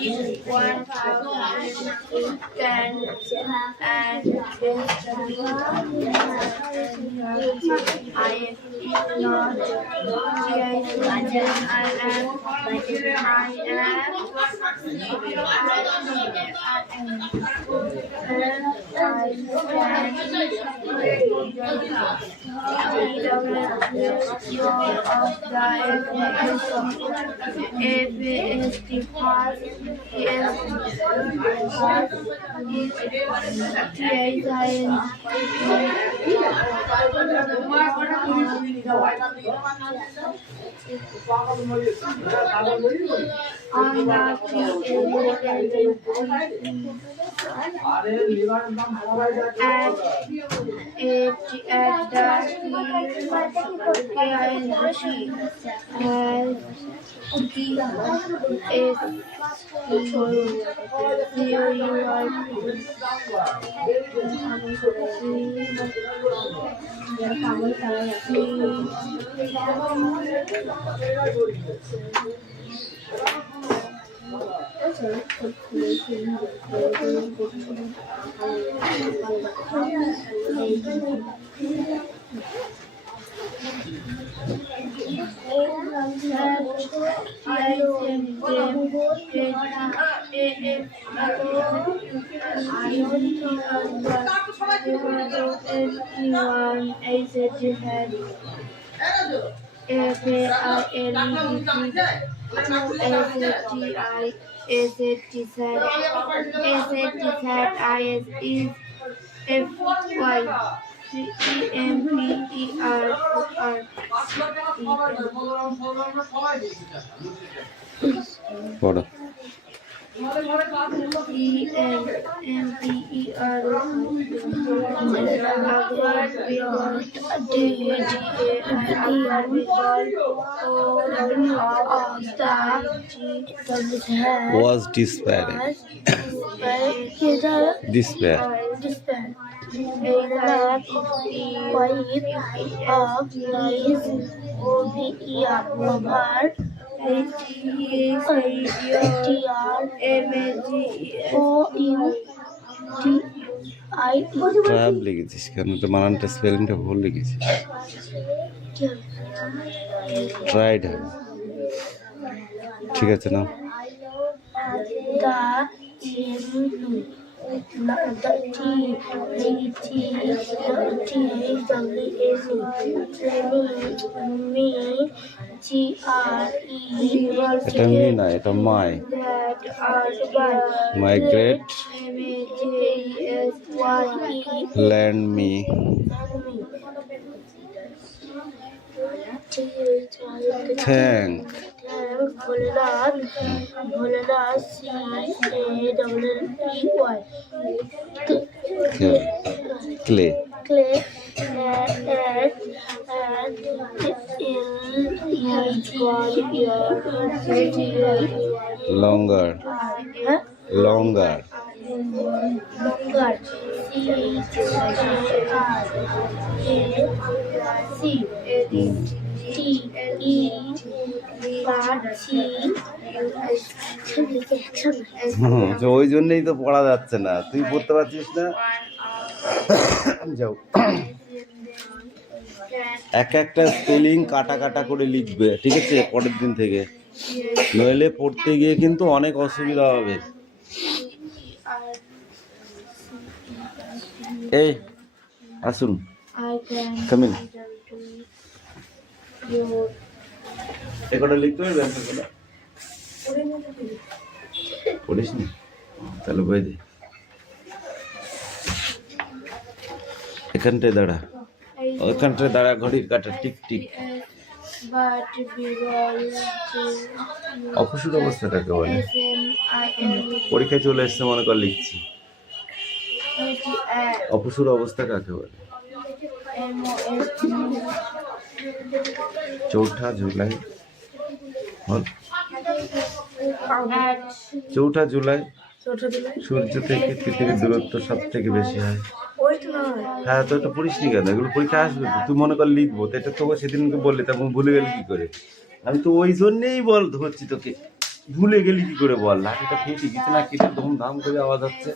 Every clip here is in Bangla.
is 1,000 can and destiny. I am not পড়ো। Was despairing. Despair. ট্র্যাপ লিখেছিস কেন? তো বানানটা স্পেলিংটা ভুল লিখেছিস। ট্রাইড হবে, ঠিক আছে না? এটা মি না, এটা my. My great land me. Thank clay longer ওই জন্যই তো পড়া যাচ্ছে না, তুই পড়তে পারছিস না। যাও, এক একটা স্পেলিং কাটা কাটা করে লিখবে, ঠিক আছে, পরের দিন থেকে, নইলে পড়তে গিয়ে কিন্তু অনেক অসুবিধা হবে। এই আসুন, কামিন, একটা লিখতে হবে। পড়িস নি? তাহলে বই দে, এখানটায় দাঁড়া, ওইখানটায় দাঁড়া, ঘড়ির কাটা টিক টিক। অপসূর অবস্থা কাকে বলে? পরীক্ষায় চলে এসছে মনে কর, লিখছি। অপসূর অবস্থা কাকে বলে? 4 জুলাই, 4 জুলাই সূর্য থেকে পৃথিবীর দূরত্ব সব থেকে বেশি হয়। হ্যাঁ, তো এটা পড়িস নি কেন? এগুলো পরীক্ষা আসবে তো, তুই মনে কর লিখবো, তো এটা তোকে সেদিনকে বললি, তখন ভুলে গেলি কি করে? আমি তো ওই জন্যেই বল ধরছি তোকে, ভুলে গেলি কি করে বল? লাঠিটা ফেটে গেছে না, কেটে ধুমধাম করে আওয়াজ হচ্ছে।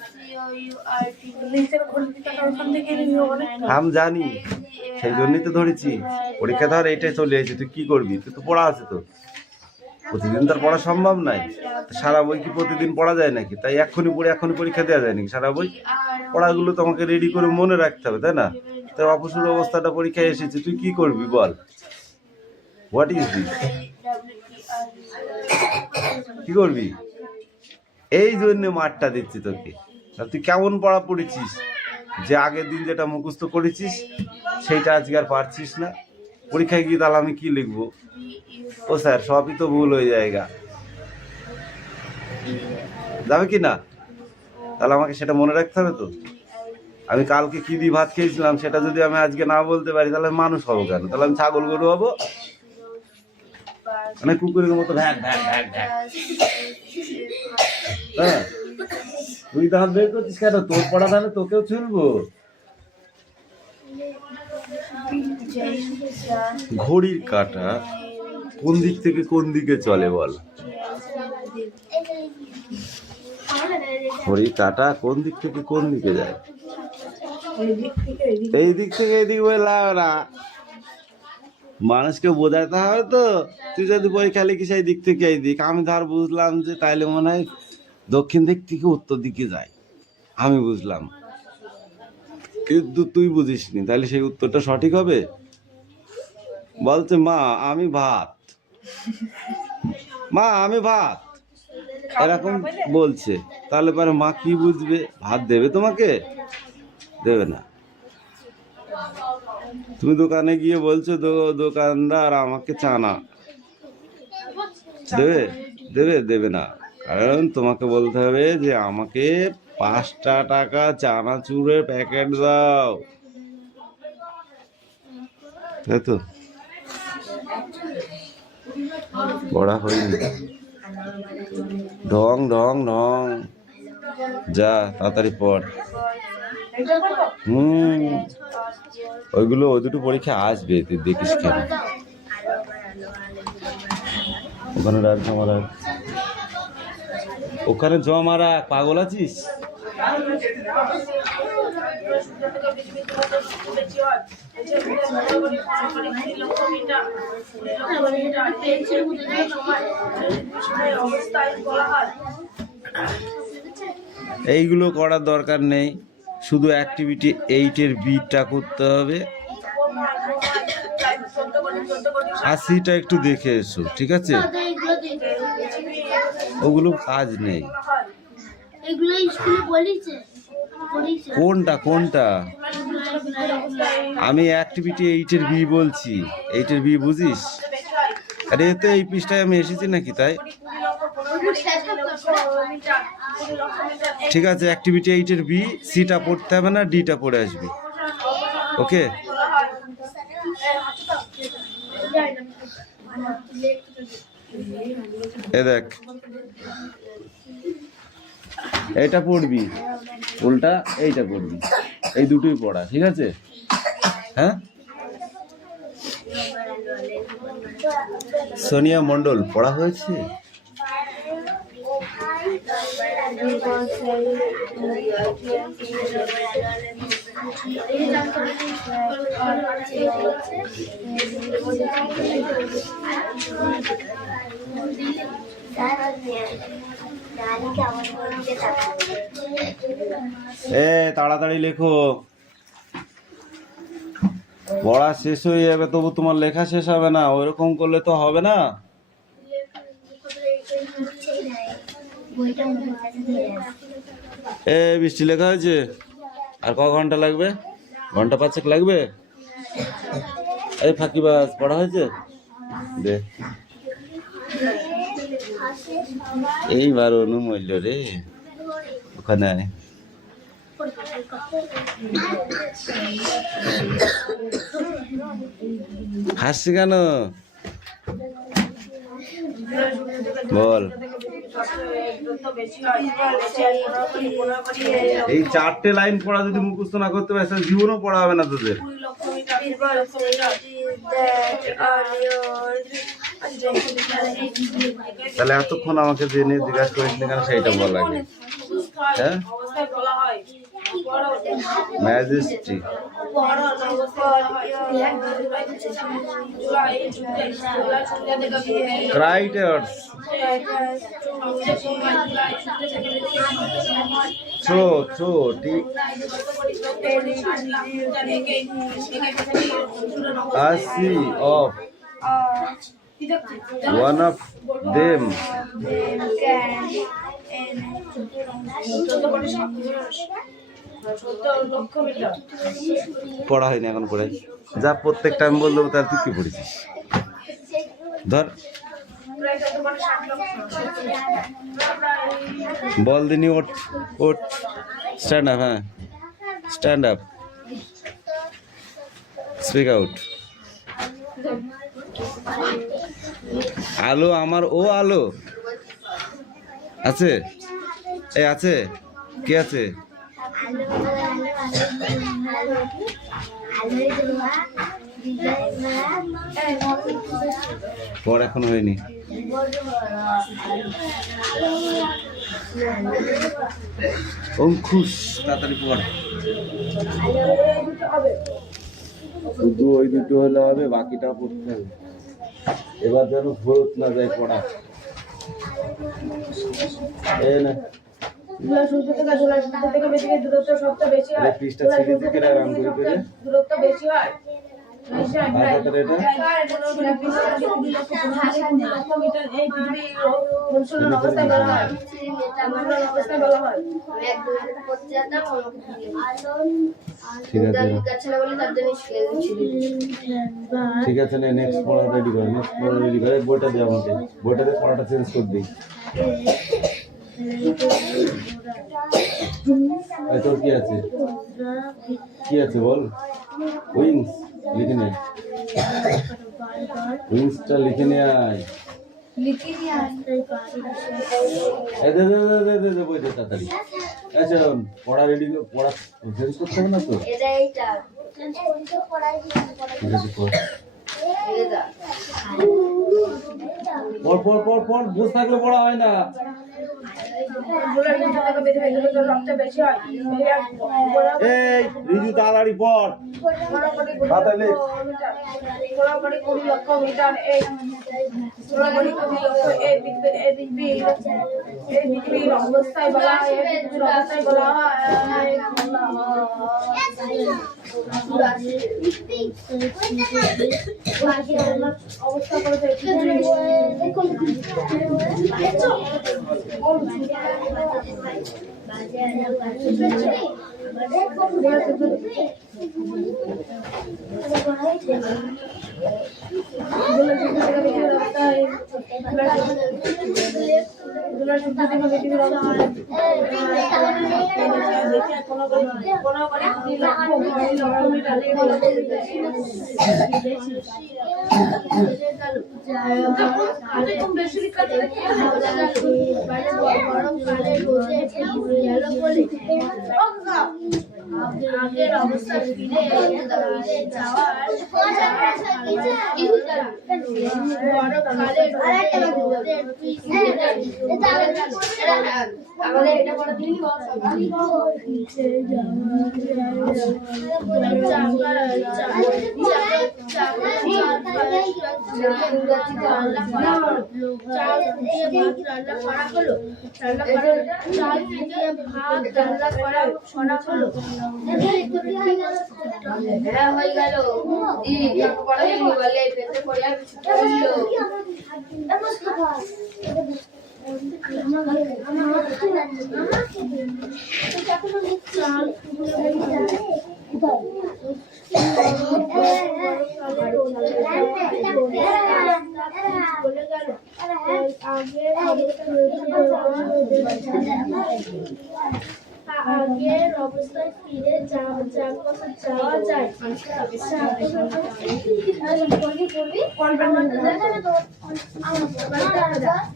আমি জানি, সেই জন্যই তো ধরেছি। পরীক্ষা ধর এইটাই চলে এসেছে, তুই কি করবি? তুই তো পড়া আছে তো, প্রতিদিন তার পড়া সম্ভব নাই। সারা বই কি প্রতিদিন পড়া যায় নাকি? তাই এক্ষুনি পড়ে এক্ষুনি পরীক্ষা দেওয়া যায় নাকি সারা বই? পড়াগুলো তোমাকে রেডি করে মনে রাখতে হবে, তাই না? তাই অপসূর অবস্থাটা পরীক্ষায় এসেছে, তুই কি করবি বল? What is this? কি করবি? এই জন্য মারটা দিচ্ছি তোকে। তুই কেমন পড়া পড়েছিস যে আগের দিন যেটা মুখস্থ করেছিস সেইটা আজকে আর পারছিস না? পরীক্ষায় গিয়ে তাহলে আমি কি লিখবো? ও স্যার, সবই তো ভুল হয়ে যায়গা, যাবে কি না? তাহলে আমাকে সেটা মনে রাখতে হবে তো। আমি কালকে কি দিয়ে ভাত খেয়েছিলাম সেটা যদি আমি আজকে না বলতে পারি তাহলে মানুষ হবো কেন? তাহলে আমি ছাগল গরু হবো, মানে কুকুরের মতো ভ্যাক ভ্যাক ভ্যাক ভ্যাক। হ্যাঁ, তুই দাঁত বের করছিস কেন? তোর পড়া তাহলে তোকেও চুলবো। ঘড়ির কাঁটা কোন দিক থেকে কোন দিকে চলে বল? ঘড়ির কাঁটা কোন দিক থেকে কোন দিকে যায়? এই দিক থেকে এই দিক বললাম না, মানুষকে বোঝাতে হবে তো। তুই যদি পরীক্ষা লিখিস এই দিক থেকে এই দিক, আমি ধর বুঝলাম যে তাইলে মনে হয় দক্ষিণ দিক থেকে উত্তর দিকে যায়, আমি বুঝলাম, কিন্তু তুই বুঝিসনি, তাহলে সেই উত্তরটা সঠিক হবে? বলছে মা আমি ভাত, মা আমি ভাত, এরকম বলছে। তাহলে পরে মা কি বুঝবে? ভাত দেবে তোমাকে? দেবে না। তুমি দোকানে গিয়ে বলছো দোকানদার আমাকে চানা দেবে? দেবে? দেবে না, কারণ তোমাকে বলতে হবে যে আমাকে 5টা টাকা চানাচুরের প্যাকেট দাও, তাই তো? পড়া হয়নি। ঢং ঢং ঢং, যা তাড়াতাড়ি পড়। ওইগুলো ওই দুটো পরীক্ষা আসবে, তুই দেখিস কেন? ওখানে রাখ, জমা রাখ, ওখানে জমা রাখ, পাগল আছিস? এইগুলো করার দরকার নেই, শুধু অ্যাক্টিভিটি 8-এর বিটা করতে হবে। 80টা একটু দেখে এসো, ঠিক আছে? ওগুলো কাজ নেই। কোনটা কোনটা? আমি অ্যাক্টিভিটি 8-এর বি বলছি, 8-এর বি বুঝিস? আরে তো এই পৃষ্ঠায় আমি এসেছি নাকি তাই? ঠিক আছে, অ্যাক্টিভিটি 8-এর বি, সিটা পড়তে হবে না, ডিটা পড়ে আসবি, ওকে? এ দেখ, এটা পড়বি, উল্টা এইটা পড়বি, এই দুটোই পড়া, ঠিক আছে? হ্যাঁ, সোনিয়া মণ্ডল পড়া হয়েছে? তাড়াতাড়ি লেখো, পড়া শেষ হয়ে যাবে তবু তোমার লেখা শেষ হবে না, ওইরকম করলে তো হবে না। বৃষ্টি লেখা হয়েছে? আর ক ঘন্টা লাগবে? ঘন্টা 5 লাগবে। এই ফাঁকিবাজ, পড়া হয়েছে? দে, এইবার অনুমূল্য রে, ওখানে হাসছি কেন বল? এই 4টে লাইন পড়া যদি মুখস্থ না করতে পারিস তাহলে জীবনও পড়া হবে না তোদের। তাহলে এতক্ষণ আমাকে যে নিয়ে জিজ্ঞাসা করিস না কেন সেইটা বল লাগে। হ্যাঁ, ম্যাজিস্ট্রি ক্রাইটার্স ছোটি আসি অফ one of them পড়া হয়নি এখন পড়ে যা প্রত্যেকটা আমি বলবো তার তুই কি পড়েছিস ধর বল দিনি ওট ওট স্ট্যান্ড আপ হ্যাঁ স্ট্যান্ড আপ স্পিক আউট আলো আমার ও আলো আছে এই আছে কে আছে পর এখন হয়নি অঙ্কুশ তাড়াতাড়ি পড় শুধু ওই দুটো হলে হবে বাকিটা পড়তে হবে এবার যেন ভুল না যায় পড়া এই না পৃষ্ঠা ছিঁড়ে থেকে রান করে দূরত্ব বেশি হয় ঠিক আছে না নেক্সট পড়া রেডি করে নেক্সট পড়া রেডি করে বইটা দিয়ে আমাকে বইটাতে পড়াটা চেঞ্জ করে দিই তোর কি আছে কি আছে বল উইংস লিখে নে উইংসটা লিখে নে আয় বই দে তাড়াতাড়ি আচ্ছা পড়া রেডি পড়া চেঞ্জ করতে হবে না তো ঠিক আছে পড় পড় বসে থাকলে পড়া হয় না এই রিজু তাড়াতাড়ি পড় তাড়াতাড়ি অবস্থায় বলা হয় অবস্থা করে আগের অবস্থা ফিরে আমাদের এটা করে দিলি হয়ে গেল আগের অবস্থায় ফিরে যাওয়া যায়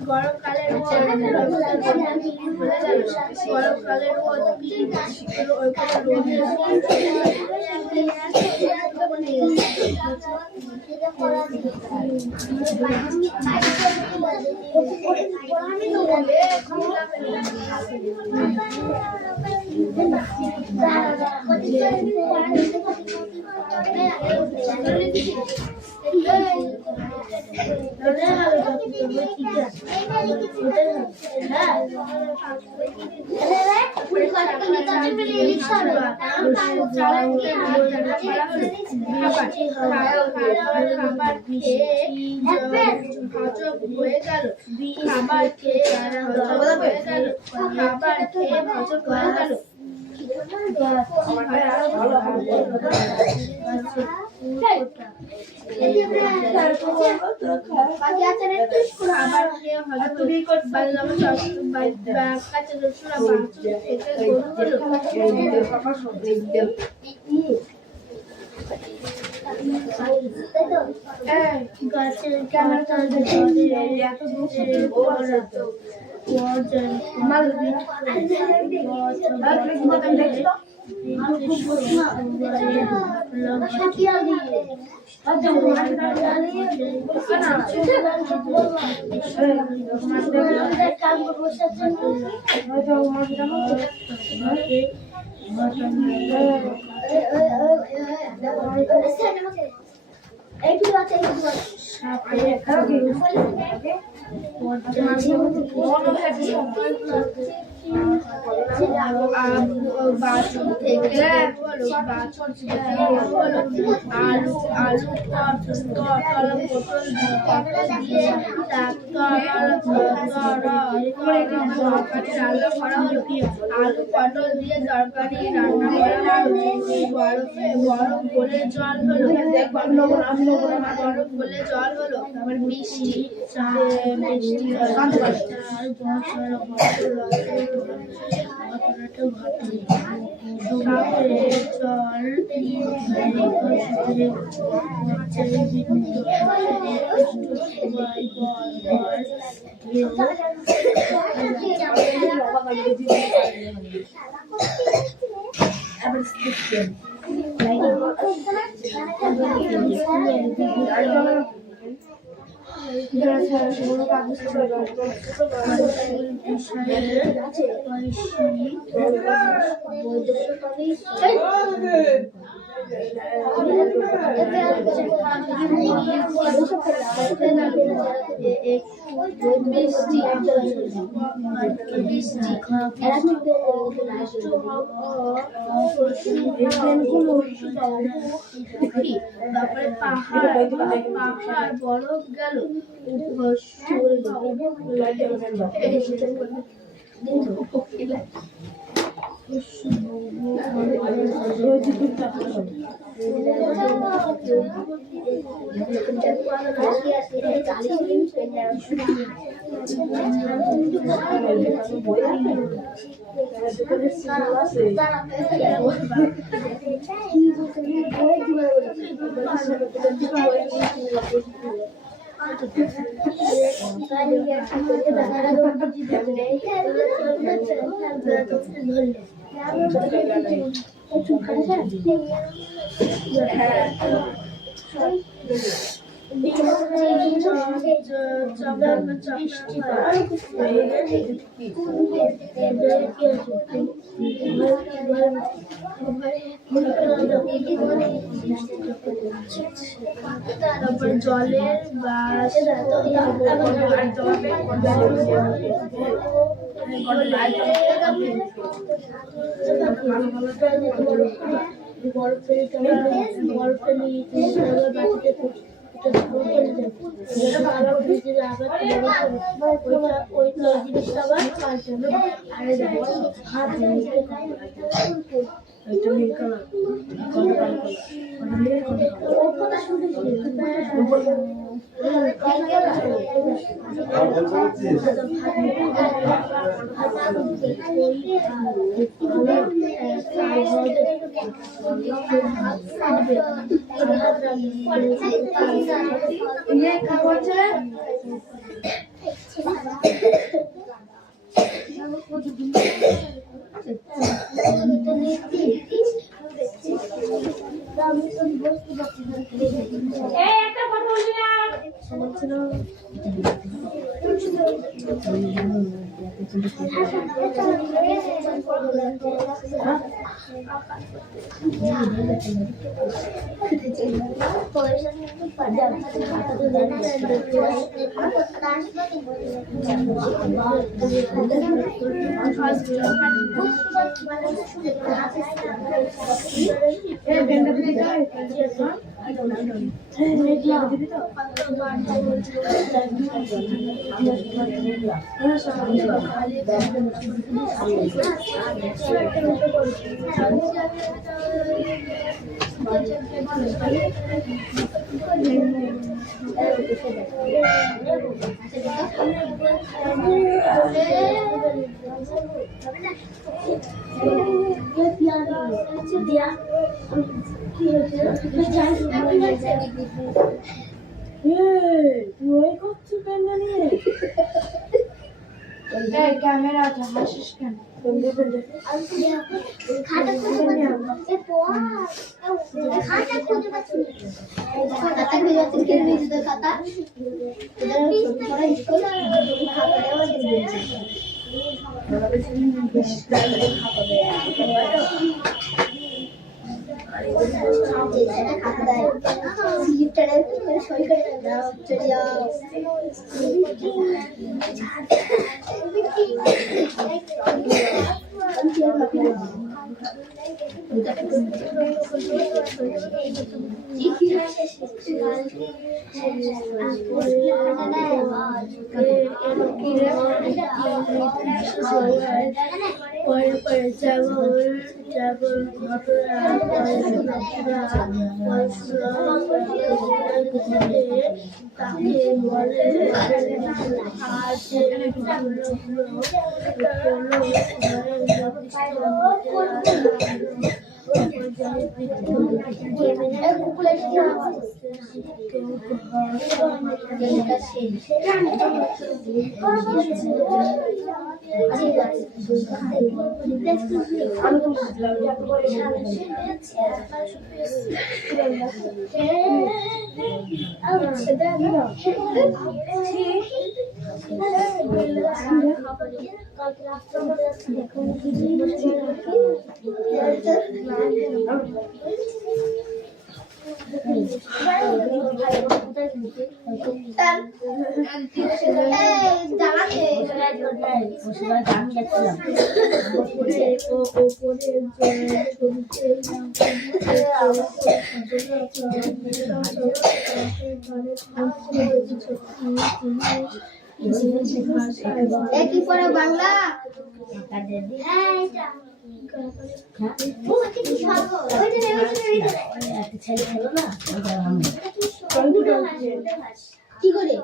গরমকালের গাছের বাছুর থেকে আলু আলু পটল দিয়ে আলু পটল দিয়ে তরকারি রান্না করা হলো। বরফ গলে জল হলো, বরফ গলে জল হলো। তারপর মিষ্টি মিষ্টি তারপরে পাহাড় বরফ গেল। তারপর জলের ক্যামেরাটা হাসিস কেন? খাতা খুঁজে খাতা সই করে তাকে বলে একই পড়া বাংলা কি করে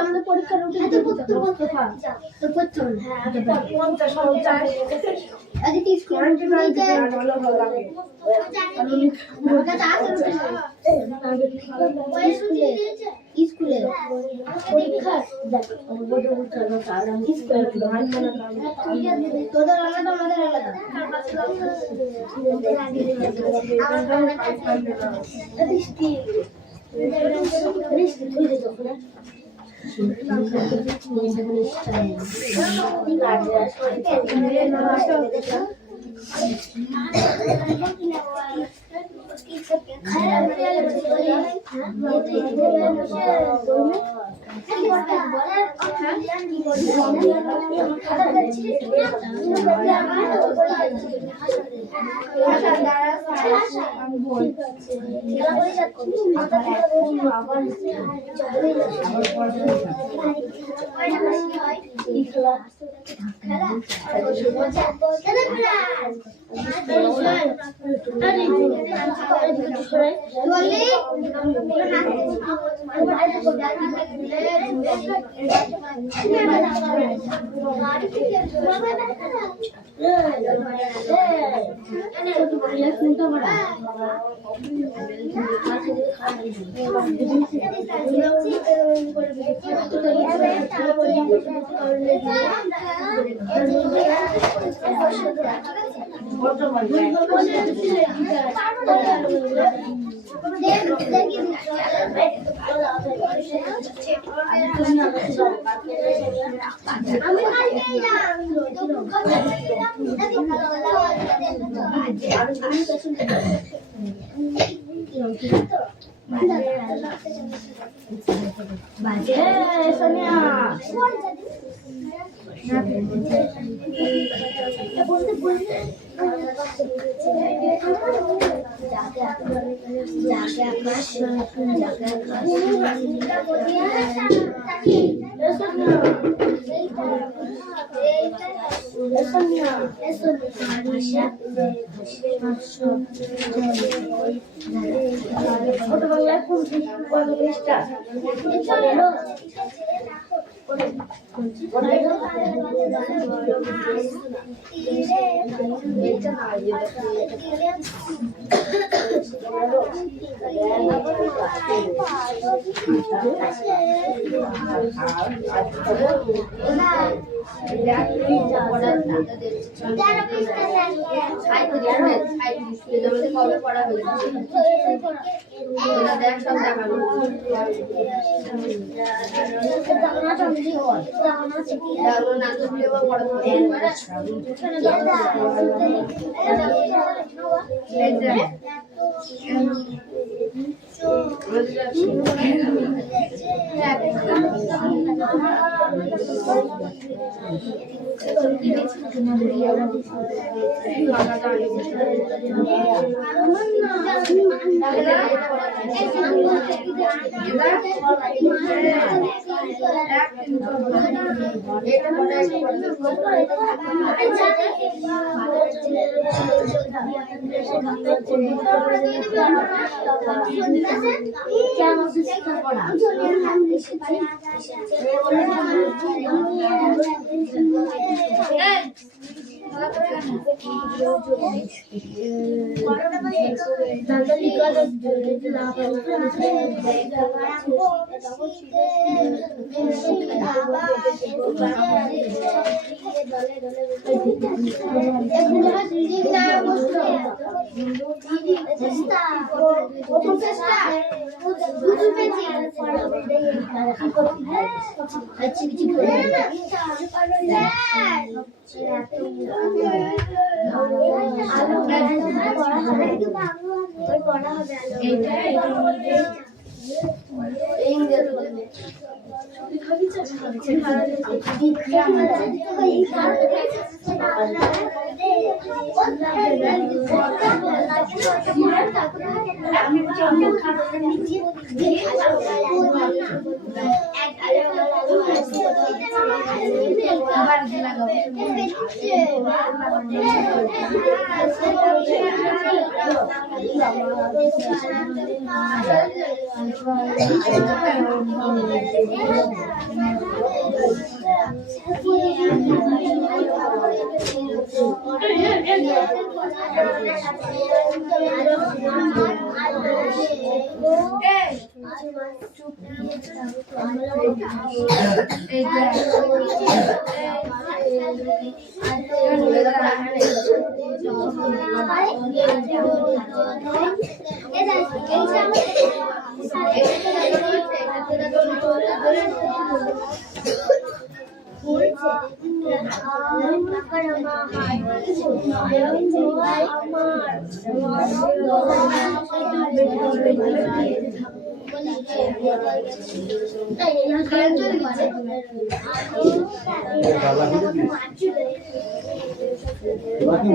আমাদের পরীক্ষার স্কুলে তোদের আলাদা আমাদের আলাদা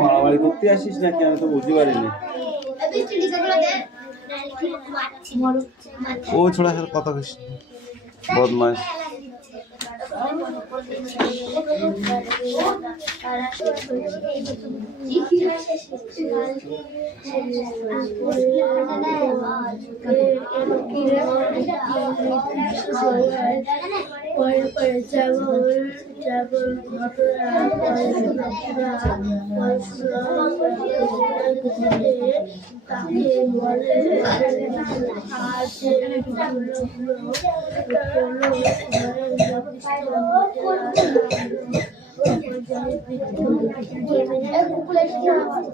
মারামারি করতে আসিস নাকি? আমি তো বুঝতে পারিনি। ও ছোড়া কথা কইস, বদমাস। এই কুকুলের কি হবে?